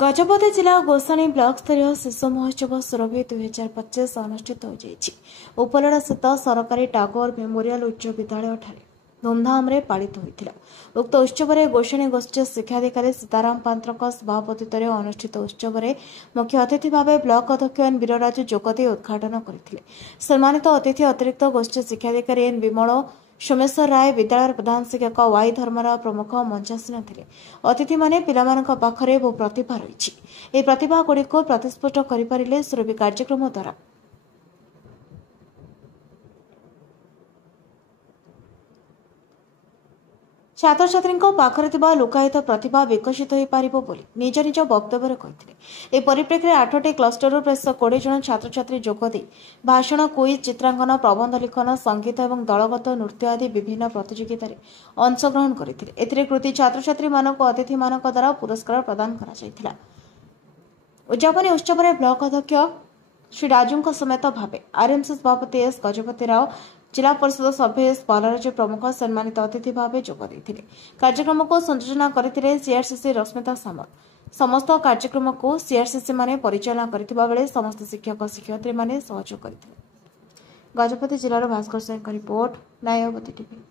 गजपति जिला गोसाणी ब्लॉक स्तरीय शिशु महोत्सव सुरभि 2025 अनुष्ठित हो उपलड़ा स्थित सरकारी टागोर मेमोरियल उच्च विद्यालय धूमधाम पालित होता। उक्त उत्सव में गोसाणी गोष्ठी शिक्षाधिकारी सीताराम पात्र सभापतित्व अनुष्ठित उत्सव में मुख्य अतिथि भाव ब्लॉक अध्यक्ष एन वीरराजु जोगदे उद्घाटन करते। सम्मानित अतिथि अतिरिक्त गोष्ठी शिक्षाधिकारी एन विमल सोमेश्वर राय विद्यालय प्रधान शिक्षक वाई धर्मराव प्रमुख मंचासीन थे। अतिथि माने पिलामानक पाखरे बहु प्रतिभा रही ए प्रतिभा गुड़ी को प्रतिस्फुट करें सुरभि कार्यक्रम द्वारा। छात्र छात्री पाखरे थिबा लुकायित प्रतिभा विकसित हो पारिबो बोली निज निज वक्तव्य कहिथिले। ए परिप्रेक्षी 8टी क्लस्टर प्रेस 20 जन छात्र छात्री जोगदे भाषण क्विज चित्रांकन प्रबंध लिखन संगीत और दलगत नृत्य आदि विभिन्न प्रतियोगितार अंशग्रहण करथिले। एथिरे कृति छात्र छात्री मानक अतिथि मानक द्वारा पुरस्कार प्रदान करा जायथिला। उद्यापनी उत्सव में ब्लॉक अध्यक्ष श्री राजू समेत भावे आरएमसी सभापति एस गजपति राव जिला परिषद सभ्य एस बालराज प्रमुख सम्मानित अतिथि भाव जोगदे। कार्यक्रम को संयोजना करथिले सीआरसीसी रश्मिता सामल। समस्त कार्यक्रम को सीआरसीसी माने परिचालना करथिबा बेले समस्त शिक्षक शिक्षयित्री माने सहयोग करथिले। गजपति जिलार भास्कर सिंह रिपोर्ट, न्यायवती टीवी।